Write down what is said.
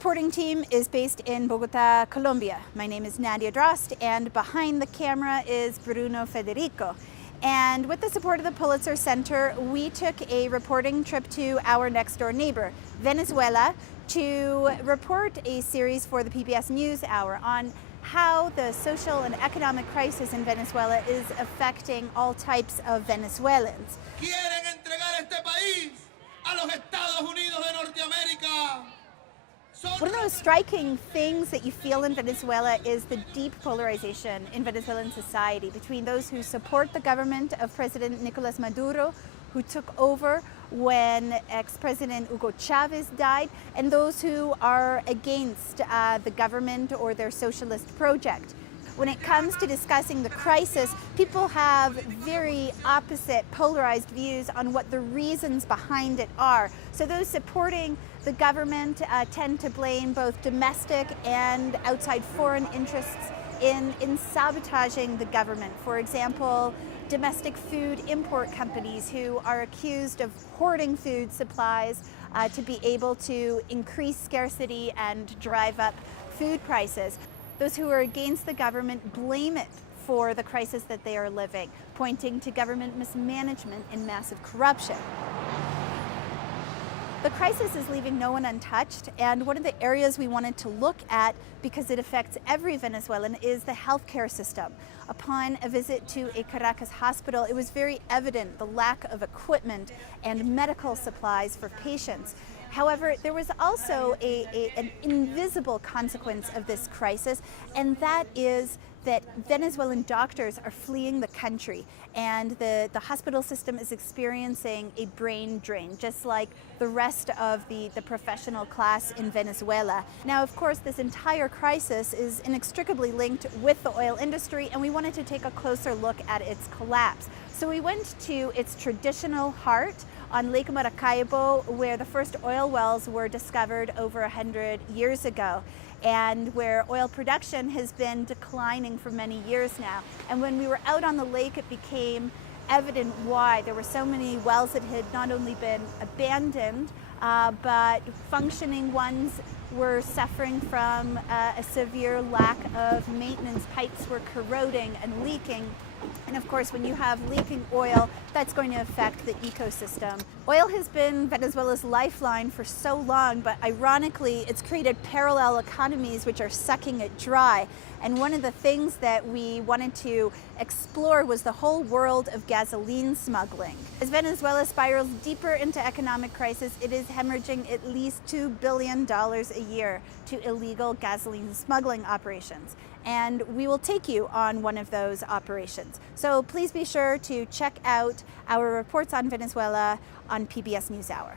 reporting team is based in Bogota, Colombia. My name is Nadja Drost, and behind the camera is Bruno Federico. And with the support of the Pulitzer Center, we took a reporting trip to our next door neighbor, Venezuela, to report a series for the PBS NewsHour on how the social and economic crisis in Venezuela is affecting all types of Venezuelans. Quieren entregar este país a los Estados Unidos de Norteamérica. One of the most striking things that you feel in Venezuela is the deep polarization in Venezuelan society between those who support the government of President Nicolas Maduro, who took over when ex-President Hugo Chavez died, and those who are against the government or their socialist project. When it comes to discussing the crisis, people have very opposite, polarized views on what the reasons behind it are. So those supporting the government tend to blame both domestic and outside foreign interests in sabotaging the government. For example, domestic food import companies who are accused of hoarding food supplies to be able to increase scarcity and drive up food prices. Those who are against the government blame it for the crisis that they are living, pointing to government mismanagement and massive corruption. The crisis is leaving no one untouched, and one of the areas we wanted to look at, because it affects every Venezuelan, is the healthcare system. Upon a visit to a Caracas hospital, it was very evident the lack of equipment and medical supplies for patients. However, there was also an invisible consequence of this crisis, and that is that Venezuelan doctors are fleeing the country, and the hospital system is experiencing a brain drain, just like the rest of the professional class in Venezuela. Now, of course, this entire crisis is inextricably linked with the oil industry, and we wanted to take a closer look at its collapse. So we went to its traditional heart on Lake Maracaibo, where the first oil wells were discovered over 100 years ago, and where oil production has been declining for many years now. And when we were out on the lake, it became evident why. There were so many wells that had not only been abandoned, but functioning ones were suffering from a severe lack of maintenance. Pipes were corroding and leaking. And of course, when you have leaking oil, that's going to affect the ecosystem. Oil has been Venezuela's lifeline for so long, but ironically, it's created parallel economies which are sucking it dry. And one of the things that we wanted to explore was the whole world of gasoline smuggling. As Venezuela spirals deeper into economic crisis, it is hemorrhaging at least $2 billion a year to illegal gasoline smuggling operations. And we will take you on one of those operations. So please be sure to check out our reports on Venezuela on PBS NewsHour.